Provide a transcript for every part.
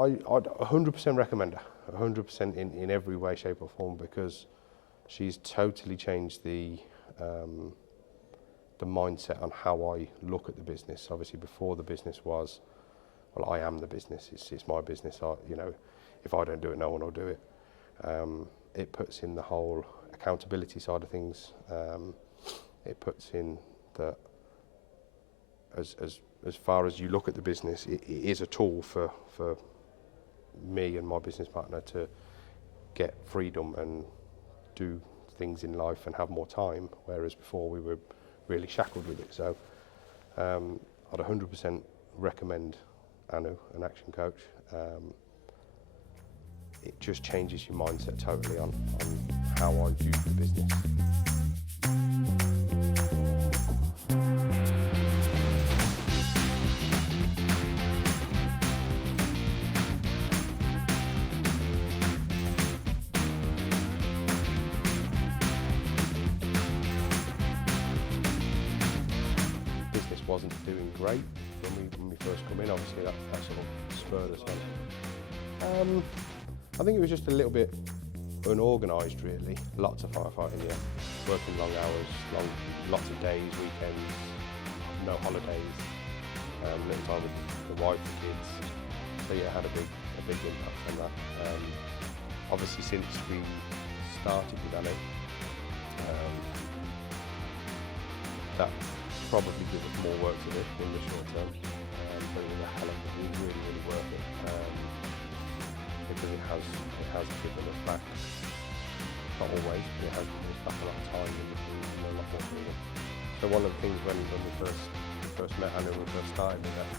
I'd 100% recommend her, 100% in every way, shape or form, because she's totally changed the mindset on how I look at the business. Obviously, before the business was, well, I am the business. It's my business. If I don't do it, no one will do it. It puts in the whole accountability side of things. It puts in that as far as you look at the business, it is a tool for me and my business partner to get freedom and do things in life and have more time, whereas before we were really shackled with it. So I'd 100% recommend Anu, an action coach. It just changes your mindset totally on how I view the business. Business wasn't doing great when we first come in. Obviously that sort of spurred us on. I think it was just a little bit unorganised, really. Lots of firefighting, yeah. Working long hours, lots of days, weekends, no holidays, little time with the wife and kids. So yeah, it had a big impact on that. Obviously, since we started with Anu, that probably gives us more work to do in the short term. But it was a hell of it was really worth it. Because it has given us back, not always, but it has given us back a lot of time in between and a lot more freedom. So one of the things when we first met Anu, when we first started with that,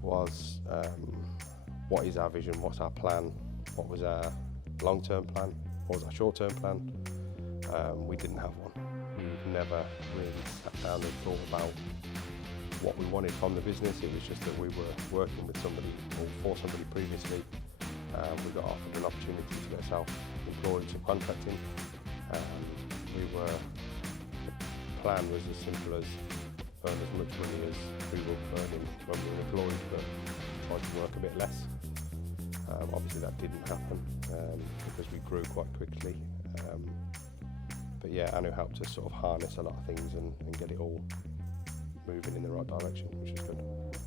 was what is our vision, what's our plan, what was our long-term plan, what was our short-term plan. We didn't have one. We've never really sat down and thought about what we wanted from the business. It was just that we were working with somebody or for somebody previously. We got offered an opportunity to get self-employed subcontracting. The plan was as simple as earn as much money as we were earning when we were employed, but try to work a bit less. Obviously that didn't happen because we grew quite quickly. But yeah, Anu helped us sort of harness a lot of things and get it all moving in the right direction, which is good.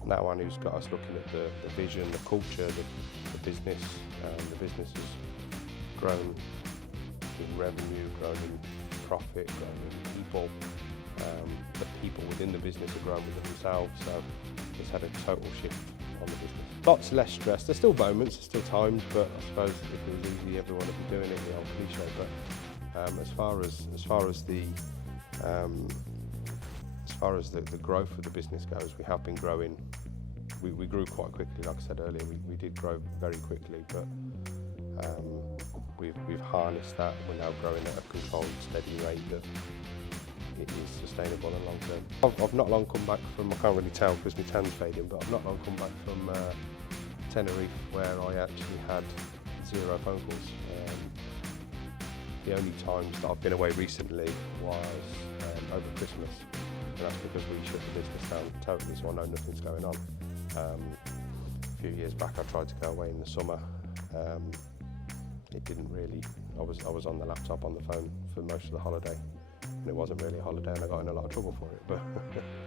Now Anu's got us looking at the vision, the culture, the business. The business has grown in revenue, grown in profit, grown in people. The people within the business have grown with themselves, so it's had a total shift on the business. Lots less stress. There's still moments, there's still times, but I suppose if it was easy, everyone would be doing it, the old cliche. But as far as the growth of the business goes, we have been growing. We grew quite quickly, like I said earlier. We did grow very quickly, but we've harnessed that. We're now growing at a controlled, steady rate that it is sustainable and long term. I've not long come back from, I can't really tell because my tan's fading, but I've not long come back from Tenerife, where I actually had 0 phone calls. The only times that I've been away recently was over Christmas, and that's because we shut the business down totally, so I know nothing's going on. A few years back I tried to go away in the summer. It didn't really, I was on the laptop, on the phone for most of the holiday, and it wasn't really a holiday, and I got in a lot of trouble for it. But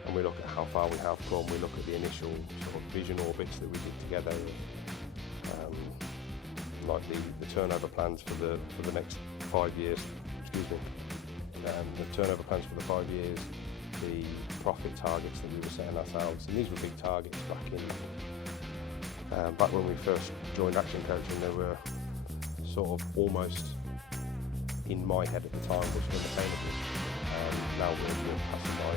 and we look at how far we have come, we look at the initial sort of vision orbits that we did together, like the turnover plans for the next 5 years, the turnover plans for the 5 years, the profit targets that we were setting ourselves, and these were big targets back when we first joined Action Coaching. They were sort of almost in my head at the time, which were unattainable. Now we're passing by.